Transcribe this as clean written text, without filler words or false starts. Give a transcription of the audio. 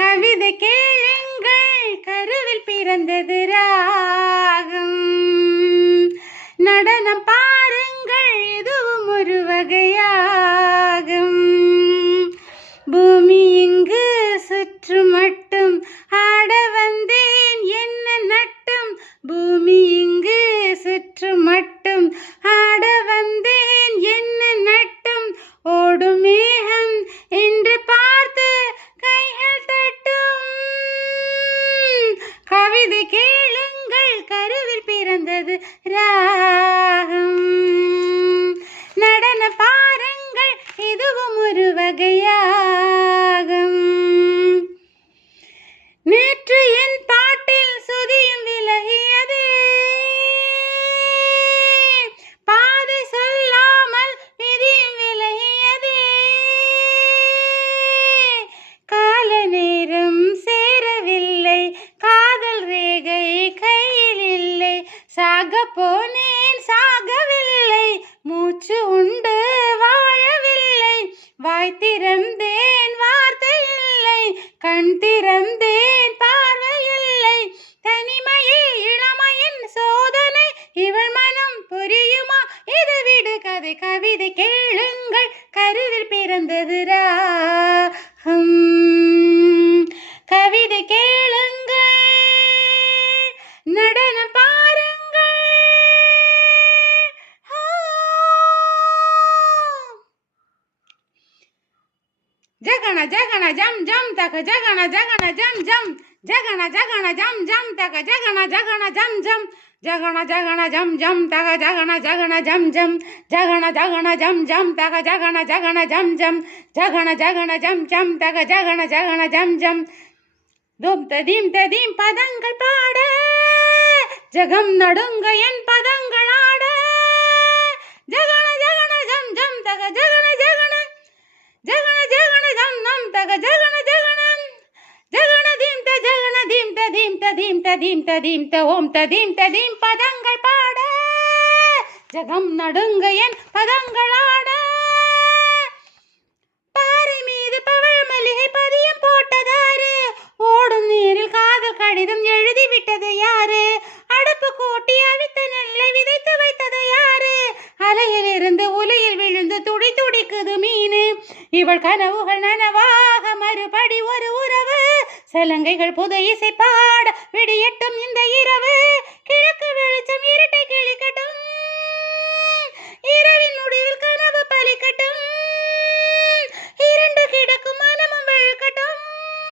கவிதை கேளுங்கள், கருவில் பிறந்தது ராகம். நடனம் பாருங்கள், இதுவும் ஒரு வகையாகும். பூமி இங்கு சுற்று மட்டும் ஆட வந்தேன் என்ன நட்டும். பூமி இங்கு சுற்று மட்டும் ஆட வந்தேன் என்ன நட்டும். ஓடும் மேகம் என்று பார்த்து கைகள் தட்டும். கவிதை கேளுங்கள், கருவில் பிறந்தது ராகம். நடன பாருங்கள், இதுவும் ஒரு வகையாகும். நேற்று என் பாட்டில் சுதியும் விலகியதே, பாதை சொல்லாமல் விதியும் விலகியதே. கால நேரம் சேரவில்லை, காதல் ரேகை கையில் இல்லை. சாக போனேன் சாகவில்லை, மூச்சு உண்டு வாழவில்லை. வாய் திறந்தேன் வார்த்தை இல்லை, கண் திறந்தேன் பார்வை இல்லை. தனிமையே இளமையின் சோதனை, இவள் மனம் புரியுமா இது விடு கதை. கவிதை கேளுங்கள், கருவில் பிறந்தது ராகம். கவிதை கேளுங்கள், நடனம் பாருங்கள். ஜகன ஜகன ஜம் ஜம் தக ஜகன ஜகன ஜம் ஜம். ஜகன ஜகன ஜம் ஜம் தக ஜகன ஜகன ஜம் ஜம். ஜகன ஜகன ஜம் ஜம் தக ஜகன ஜகன ஜம் ஜம். ஜகன ஜகன ஜம் ஜம் தக ஜகன ஜகன ஜம் ஜம். ஜகன ஜகன ஜம் ஜம் தக ஜகன ஜகன ஜம் ஜம். தும் ததீம் ததீம் பதங்கள் பாட, ஜகம் நடுங்க என் பதங்கள் ஆட. ஜகன ஜகன ஜம் ஜம் தக ஜகன ஜகன. ஜகன ஜகன ஜம் நம் தக ஜகன ஜகனம். ஜகன தீம் த ஜகன தீம் த தீம் த தீம் த தீம் த தீம் த ஓம் த தீம் த தீம் பதங்கள் பாட, ஜகம் நடுங்க என் பதங்கள் ஆட. பாறை மீது பவழ மல்லிகை பதியம் போட்டதாரு, ஓடும் நீரில் காதல் கடிதம் எழுதி விட்டது யாரு. அடுப்பு கூட்டி அவித்த நெல்லை விதைத்து வைத்தது யாரு. அலையில் இருந்து உலையில் விழுந்து துடி துடிக்குது மீனு. இவள் கனவுகள் நனவாக மறுபடி ஒரு உறவு. சலங்கைகள் புது இசை பாட விடியட்டும் இந்த இரவு. கிழக்கு வெளிச்சம் இருட்டை கிழிக்கட்டும், இரவின் முடிவில் கனவு பலிக்கட்டும்.